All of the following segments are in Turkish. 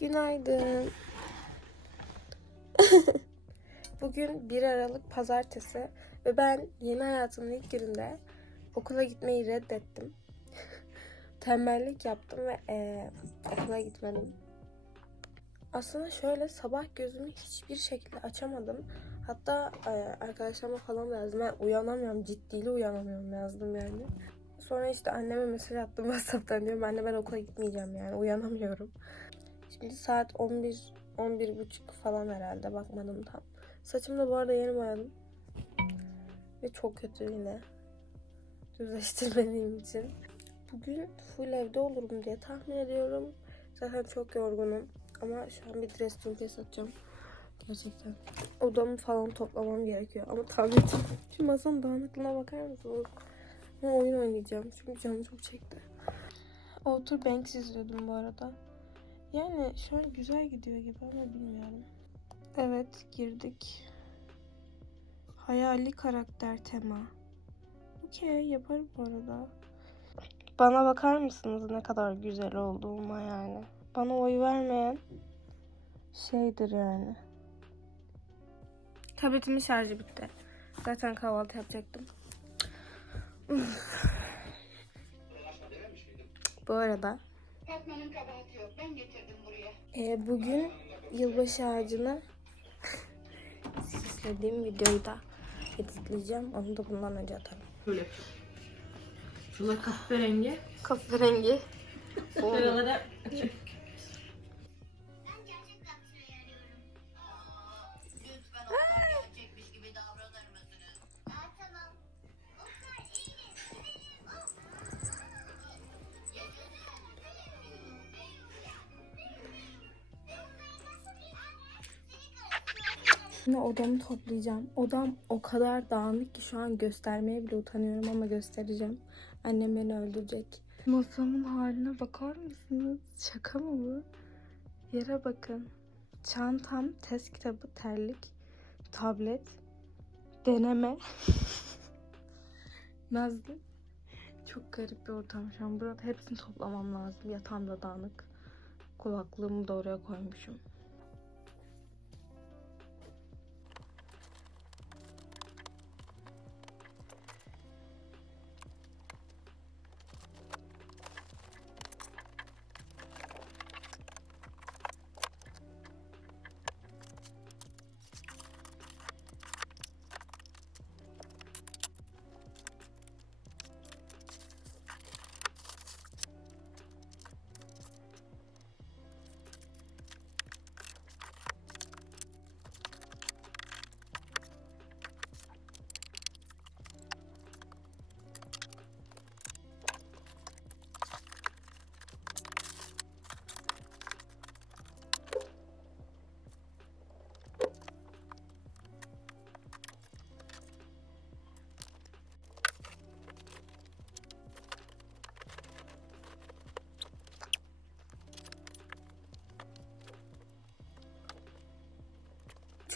Günaydın. Bugün 1 Aralık Pazartesi ve ben yeni hayatımın ilk gününde okula gitmeyi reddettim. Tembellik yaptım ve eee, okula gitmedim. Aslında şöyle sabah gözümü hiçbir şekilde açamadım. Hatta eee, arkadaşlarıma falan yazdım. Ben uyanamıyorum, ciddiyle uyanamıyorum yazdım yani. Sonra işte anneme mesaj attım WhatsApp'tan diyorum. Anne ben okula gitmeyeceğim yani uyanamıyorum. Şimdi saat 11 11 buçuk falan herhalde bakmadım tam. Saçımı da bu arada yeni boyadım. Ve çok kötü yine. Düzleştirmediğim için. Bugün full evde olurum diye tahmin ediyorum. Zaten çok yorgunum. Ama şu an bir dress room face atacağım. Gerçekten. Odamı falan toplamam gerekiyor. Ama tabletim. Şu masanın dağınıklığına bakar mısınız? Ama oyun oynayacağım. Çünkü canım çok çekti. Outer Banks izliyordum bu arada. Yani şu an güzel gidiyor gibi ama bilmiyorum. Evet girdik. Hayali karakter tema. Okey yaparım bu arada. Bana bakar mısınız ne kadar güzel olduğuma yani. Bana oy vermeyen şeydir yani. Tabletimin şarjı bitti. Zaten kahvaltı yapacaktım. bu arada Fatma'nın kabahati yok. Ben getirdim buraya. Ee, bugün yılbaşı ağacını süslediğim videoyu da editleyeceğim. Onu da bundan önce atarım. Böyle yapacağım. Şunlar kahverengi. Kahverengi. Şuralara Odamı toplayacağım. Odam o kadar dağınık ki şu an göstermeye bile utanıyorum ama göstereceğim. Annem beni öldürecek. Masamın haline bakar mısınız? Şaka mı bu? Yere bakın. Çantam, test kitabı, terlik, tablet, deneme. Nazlı. Çok garip bir ortam şu an. Burada hepsini toplamam lazım. Yatağım da dağınık. Kulaklığımı da oraya koymuşum.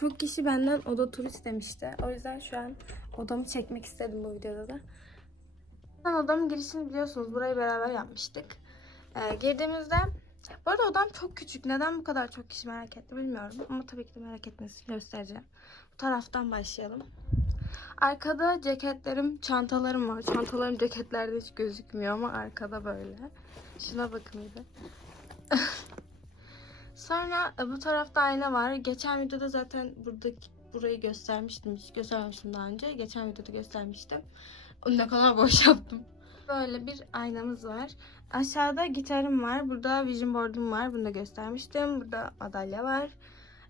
Çok kişi benden oda tur istemişti. O yüzden şu an odamı çekmek istedim bu videoda da. Ben odamın girişini biliyorsunuz. Burayı beraber yapmıştık. Ee, girdiğimizde bu arada odam çok küçük. Neden bu kadar çok kişi merak etti bilmiyorum. Ama tabii ki de merak etmesini göstereceğim. Bu taraftan başlayalım. Arkada ceketlerim, çantalarım var. Çantalarım ceketlerde hiç gözükmüyor ama arkada böyle. Şuna bakın bir de. Sonra e, bu tarafta ayna var. Geçen videoda zaten buradaki burayı göstermiştim. Hiç göstermemiştim daha önce. Geçen videoda göstermiştim. Onu ne kadar boş yaptım. Böyle bir aynamız var. Aşağıda gitarım var. Burada vision board'um var. Bunu da göstermiştim. Burada madalya var.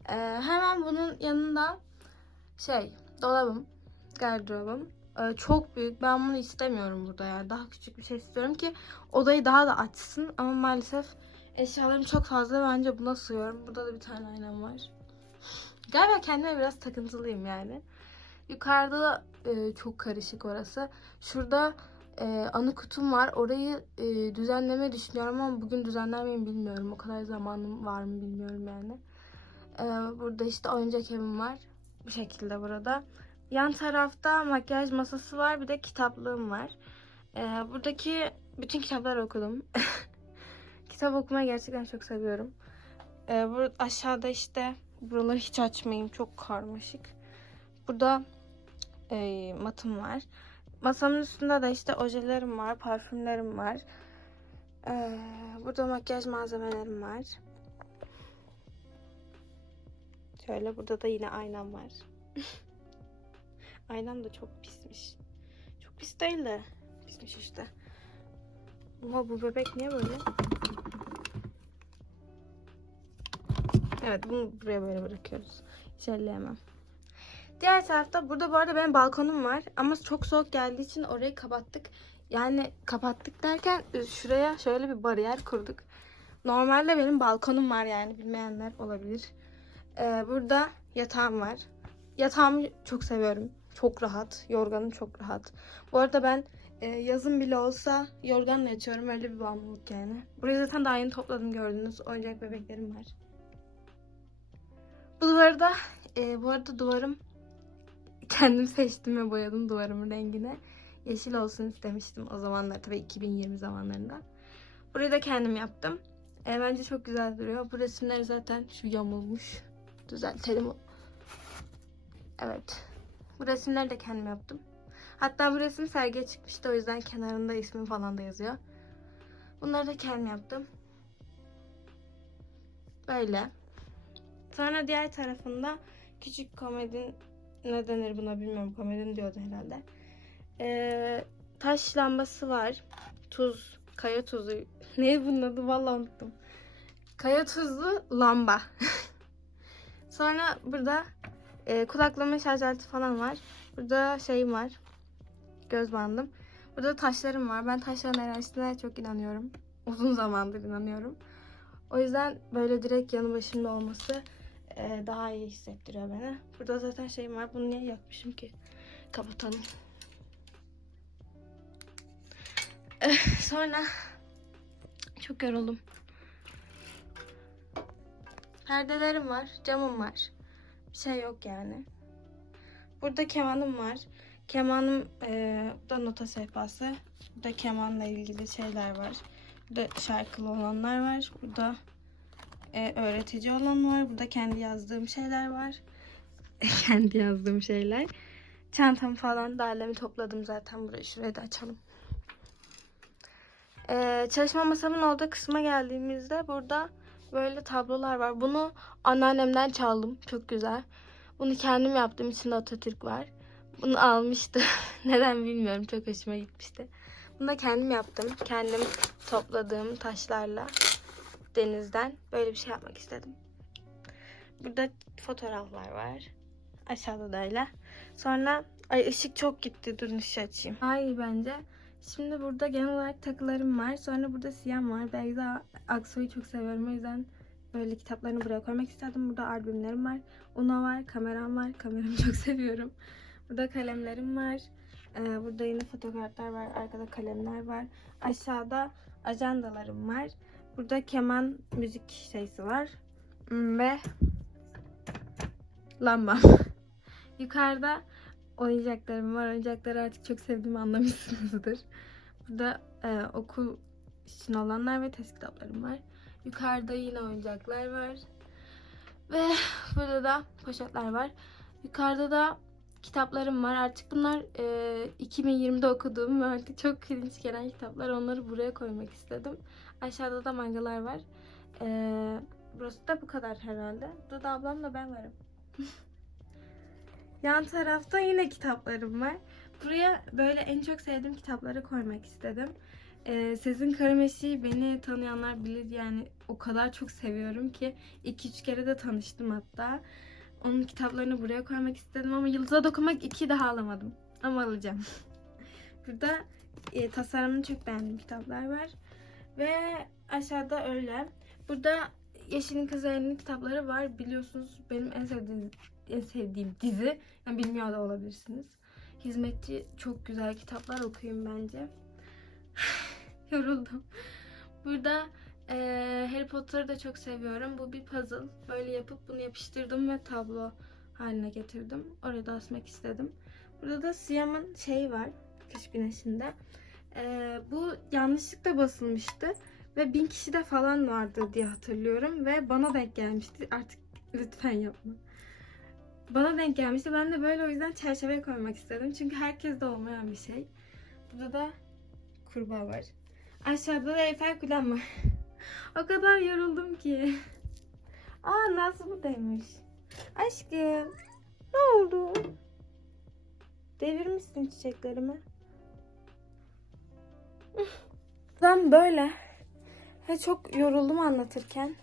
Ee, hemen bunun yanında şey dolabım, gardırobum. Ee, çok büyük. Ben bunu istemiyorum burada ya. Daha küçük bir şey istiyorum ki odayı daha da açsın. Ama maalesef Eşyalarım çok fazla bence buna sığıyorum. Burada da bir tane aynam var. Galiba kendime biraz takıntılıyım yani. Yukarıda da e, çok karışık orası. Şurada e, anı kutum var. Orayı e, düzenlemeyi düşünüyorum ama bugün düzenler miyim bilmiyorum. O kadar zamanım var mı bilmiyorum yani. E, burada işte oyuncak evim var. Bu şekilde burada. Yan tarafta makyaj masası var. Bir de kitaplığım var. E, buradaki bütün kitapları okudum. Kitap okumayı gerçekten çok seviyorum. Ee, bu aşağıda işte buraları hiç açmayayım çok karmaşık. Burada e, matım var. Masamın üstünde de işte ojelerim var, parfümlerim var. Ee, burada makyaj malzemelerim var. Şöyle burada da yine aynam var. Aynam da çok pismiş. Çok pis değil de pismiş işte. Ama bu bebek niye böyle? Evet bunu buraya böyle bırakıyoruz. Hiç. Diğer tarafta burada bu arada benim balkonum var. Ama çok soğuk geldiği için orayı kapattık. Yani kapattık derken e, şuraya şöyle bir bariyer kurduk. Normalde benim balkonum var yani bilmeyenler olabilir. Ee, burada yatağım var. Yatağımı çok seviyorum. Çok rahat. Yorganım çok rahat. Bu arada ben e, yazın bile olsa yorganla yatıyorum. Öyle bir bağımlılık yani. Burayı zaten daha yeni topladım gördünüz. Oyuncak bebeklerim var. Bu duvarı da e, bu arada duvarım kendim seçtim ve boyadım duvarımın rengine. Yeşil olsun istemiştim o zamanlar tabii 2020 zamanlarında. Burayı da kendim yaptım. E, bence çok güzel duruyor. Bu resimler zaten şu yamulmuş. Düzeltelim. Evet. Bu resimleri de kendim yaptım. Hatta bu resim sergiye çıkmıştı o yüzden kenarında ismim falan da yazıyor. Bunları da kendim yaptım. Böyle. Sonra diğer tarafında küçük komedin ne denir buna bilmiyorum. Komedin diyordu herhalde. Ee, taş lambası var. Tuz, kaya tuzu. Ne bunun adı? Vallahi unuttum. Kaya tuzlu lamba. Sonra burada e, kulaklama şarj aleti falan var. Burada şeyim var. Göz bandım. Burada taşlarım var. Ben taşların enerjisine çok inanıyorum. Uzun zamandır inanıyorum. O yüzden böyle direkt yanı başımda olması e, daha iyi hissettiriyor beni. Burada zaten şeyim var. Bunu niye yakmışım ki? Kapatalım. Eh, Sonra çok yoruldum. Perdelerim var, camım var. Bir şey yok yani. Burada kemanım var. Kemanım bu da nota sehpası. Burada kemanla ilgili şeyler var. Burada şarkılı olanlar var. Burada e, öğretici olan var. Burada kendi yazdığım şeyler var. kendi yazdığım şeyler. Çantamı falan derlemi topladım zaten. Burayı şuraya da açalım. Ee, çalışma masamın olduğu kısma geldiğimizde burada böyle tablolar var. Bunu anneannemden çaldım. Çok güzel. Bunu kendim yaptım. İçinde Atatürk var. Bunu almıştı. Neden bilmiyorum. Çok hoşuma gitmişti. Bunu da kendim yaptım. Kendim topladığım taşlarla denizden böyle bir şey yapmak istedim. Burada fotoğraflar var. Aşağıda da öyle. Sonra ay ışık çok gitti. Durun ışığı açayım. Hayır bence. Şimdi burada genel olarak takılarım var. Sonra burada siyah var. Beyza Aksoy'u çok seviyorum. O yüzden böyle kitaplarını buraya koymak istedim. Burada albümlerim var. Uno var. Kameram var. Kameramı çok seviyorum. Burada kalemlerim var. Ee, burada yine fotokartlar var. Arkada kalemler var. Aşağıda ajandalarım var. Burada keman müzik şeysi var. Hmm, Ve lambam. Yukarıda oyuncaklarım var. Oyuncakları artık çok sevdiğimi anlamışsınızdır. Burada e, okul için olanlar ve test kitaplarım var. Yukarıda yine oyuncaklar var. Ve burada da poşetler var. Yukarıda da kitaplarım var. Artık bunlar e, 2020'de okuduğum ve artık çok cringe gelen kitaplar. Onları buraya koymak istedim. Aşağıda da mangalar var. E, burası da bu kadar herhalde. Burada da ablamla ben varım. Yan tarafta yine kitaplarım var. Buraya böyle en çok sevdiğim kitapları koymak istedim. Ee, Sezin Karameşi'yi beni tanıyanlar bilir yani o kadar çok seviyorum ki 2-3 kere de tanıştım hatta. Onun kitaplarını buraya koymak istedim ama Yıldız'a dokunmak 2 daha alamadım. Ama alacağım. Burada e, tasarımını çok beğendiğim kitaplar var. Ve aşağıda öyle. Burada Yeşil'in Kızarı'nın kitapları var. Biliyorsunuz benim en sevdiğim en sevdiğim dizi. Yani bilmiyor da olabilirsiniz. Hizmetçi çok güzel kitaplar okuyun bence. Yoruldum. Burada eee, Harry Potter'ı da çok seviyorum. Bu bir puzzle. Böyle yapıp bunu yapıştırdım ve tablo haline getirdim. Oraya da asmak istedim. Burada da Siyam'ın şeyi var. Kış güneşinde. Eee, bu yanlışlıkla basılmıştı. Ve bin kişi de falan vardı diye hatırlıyorum. Ve bana denk gelmişti. Artık lütfen yapma. Bana denk gelmişti. Ben de böyle o yüzden çerçeve koymak istedim. Çünkü herkeste olmayan bir şey. Burada da kurbağa var. Aşağıda da Eiffel Kulem var. o kadar yoruldum ki. Aa Nazlı buradaymış. Aşkım. Ne oldu? Devirmişsin çiçeklerimi. Ben böyle. Ve çok yoruldum anlatırken.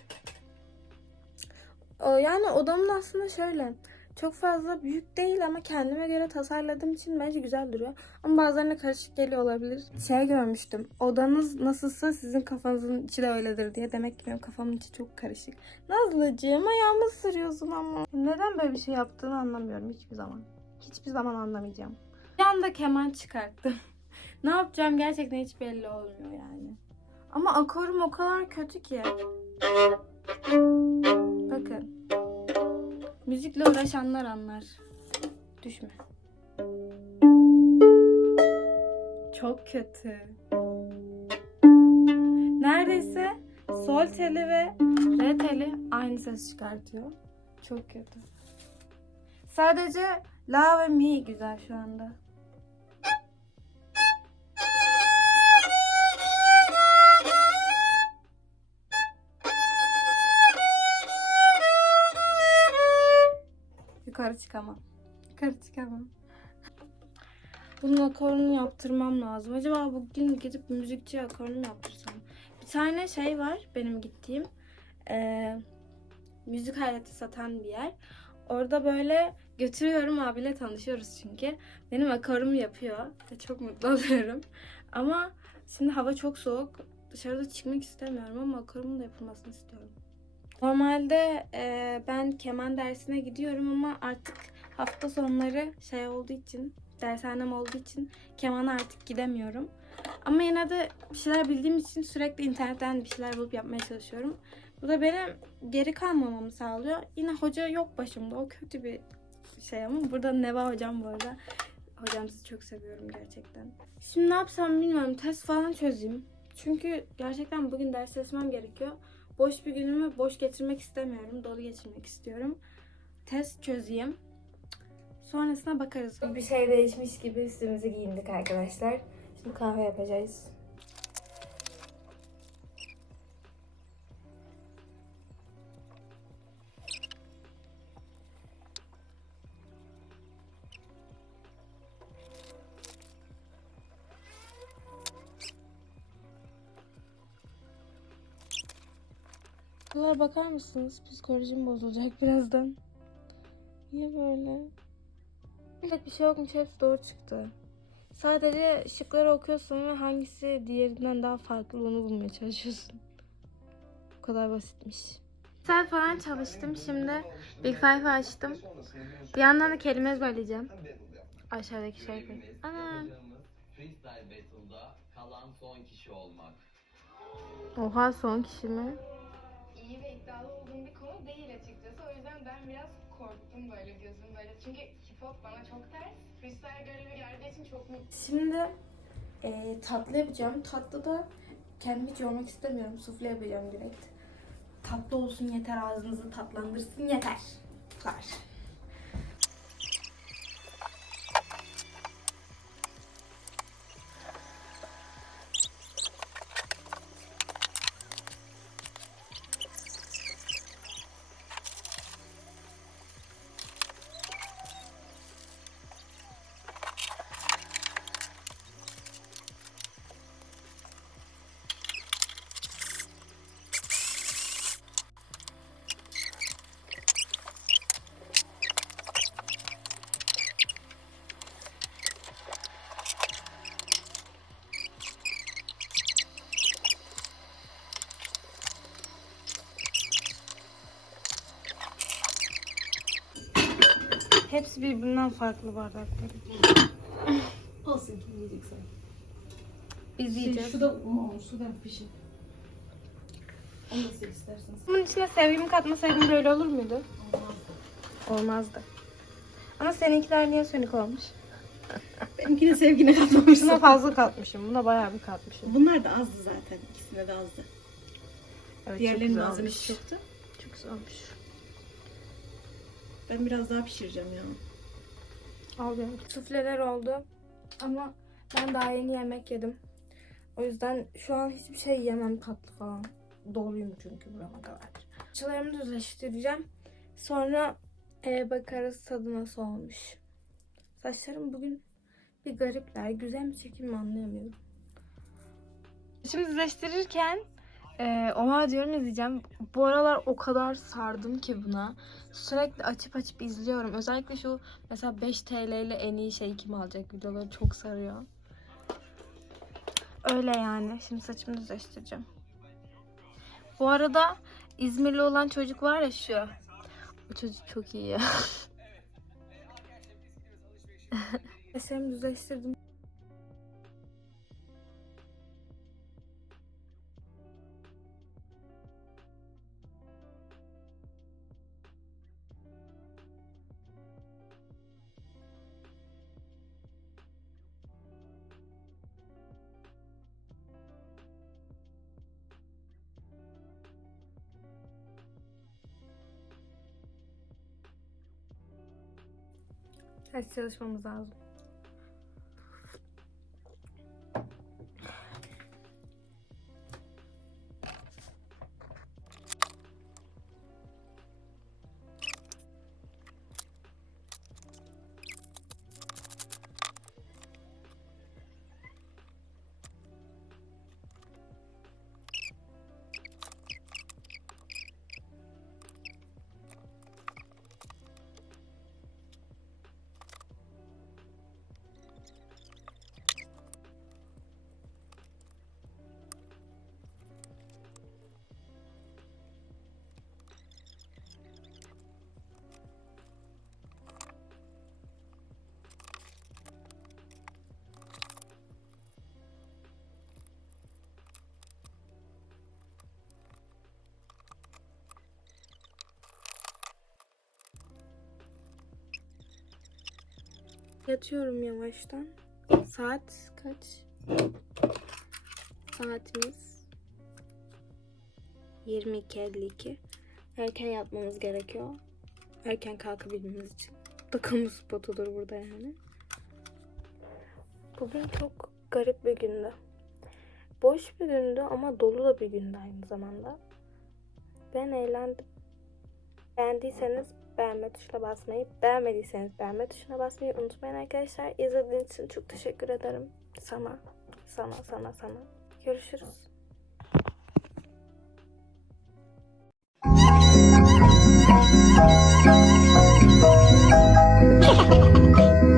O, Yani odamın aslında şöyle. Çok fazla büyük değil ama kendime göre tasarladığım için bence güzel duruyor. Ama bazılarına karışık geliyor olabilir. Şey görmüştüm. Odanız nasılsa sizin kafanızın içi de öyledir diye. Demek ki benim kafamın içi çok karışık. Nazlıcığım ayağımı ısırıyorsun ama. Neden böyle bir şey yaptığını anlamıyorum hiçbir zaman. Hiçbir zaman anlamayacağım. Bir anda keman çıkarttım. ne yapacağım gerçekten hiç belli olmuyor yani. Ama akorum o kadar kötü ki. Bakın. Müzikle uğraşanlar anlar. Düşme. Çok kötü. Neredeyse sol teli ve re teli aynı ses çıkartıyor. Çok kötü. Sadece la ve mi güzel şu anda. Yukarı çıkamam. Yukarı çıkamam. Bunun akorunu yaptırmam lazım. Acaba bugün gidip müzikçi akorunu yaptırsam? Bir tane şey var benim gittiğim. Eee müzik aleti satan bir yer. Orada böyle götürüyorum abiyle tanışıyoruz çünkü. Benim akorumu yapıyor ve çok mutlu oluyorum. Ama şimdi hava çok soğuk. Dışarıda çıkmak istemiyorum ama akorumun da yapılmasını istiyorum. Normalde e, ben keman dersine gidiyorum ama artık hafta sonları şey olduğu için, dershanem olduğu için kemana artık gidemiyorum. Ama yine de bir şeyler bildiğim için sürekli internetten bir şeyler bulup yapmaya çalışıyorum. Bu da benim geri kalmamamı sağlıyor. Yine hoca yok başımda. O kötü bir şey ama burada Neva hocam bu arada. Hocam sizi çok seviyorum gerçekten. Şimdi ne yapsam bilmiyorum. Test falan çözeyim. Çünkü gerçekten bugün ders çalışmam gerekiyor. Boş bir günümü boş geçirmek istemiyorum. Dolu geçirmek istiyorum. Test çözeyim. Sonrasına bakarız. Bir şey değişmiş gibi üstümüzü giyindik arkadaşlar. Şimdi kahve yapacağız. Bunlara bakar mısınız? Psikolojim bozulacak birazdan. Niye böyle? Pek bir şey yokmuş. Hepsi doğru çıktı. Sadece şıkları okuyorsun ve hangisi diğerinden daha farklı onu bulmaya çalışıyorsun. Bu kadar basitmiş. Saat falan çalıştım. Şimdi Big Five açtım. Bir yandan da kelime ezberleyeceğim. Aşağıdaki şey. Ana. Freestyle Battle'da kalan son kişi olmak. Oha son kişi mi? Biraz korktum böyle gözüm böyle. Çünkü hip hop bana çok ters. Freestyle görevi geldiği için çok mutluyum. Şimdi e, tatlı yapacağım. Tatlı da kendimi hiç yormak istemiyorum. Sufle yapacağım direkt. Tatlı olsun yeter ağzınızı tatlandırsın yeter. Var. Hepsi birbirinden farklı bardaklar. Olsun kim yiyeceksen. Biz Şey, yiyeceğiz. şu da um, su da pişin. Onu da siz isterseniz. Bunun içine sevgimi katmasaydım böyle olur muydu? Olmazdı. Ama seninkiler niye sönük olmuş? Benimkine sevgine katmamışsın. Buna fazla katmışım. Buna bayağı bir katmışım. Bunlar da azdı zaten. İkisine de azdı. Evet, Diğerlerinin olmuş. çoktu. Çok güzel olmuş. Ben biraz daha pişireceğim ya. Alıyorum. Sufleler oldu. Ama ben daha yeni yemek yedim. O yüzden şu an hiçbir şey yemem tatlı falan. Doluyum çünkü burama kadar. Saçlarımı düzleştireceğim. Sonra e, bakarız tadı nasıl olmuş. Saçlarım bugün bir garipler. Güzel mi çirkin mi anlayamıyorum. Saçımı düzleştirirken e, oha diyorum izleyeceğim. Bu aralar o kadar sardım ki buna. Sürekli açıp açıp izliyorum. Özellikle şu mesela 5 TL ile en iyi şey kim alacak videoları çok sarıyor. Öyle yani. Şimdi saçımı düzleştireceğim. Bu arada İzmirli olan çocuk var ya şu. O çocuk çok iyi ya. Saçlarımı düzleştirdim. Ders çalışmamız lazım. Yatıyorum yavaştan. Saat kaç? Saatimiz 22.52. Erken yatmamız gerekiyor. Erken kalkabilmemiz için. Da kamu spotudur burada yani. Bugün çok garip bir gündü. Boş bir gündü ama dolu da bir gündü aynı zamanda. Ben eğlendim. Beğendiyseniz beğenme tuşuna basmayı, beğenmediyseniz beğenme tuşuna basmayı unutmayın arkadaşlar. İzlediğiniz için çok teşekkür ederim. Sana, sana, sana, sana. Görüşürüz. Ha ha!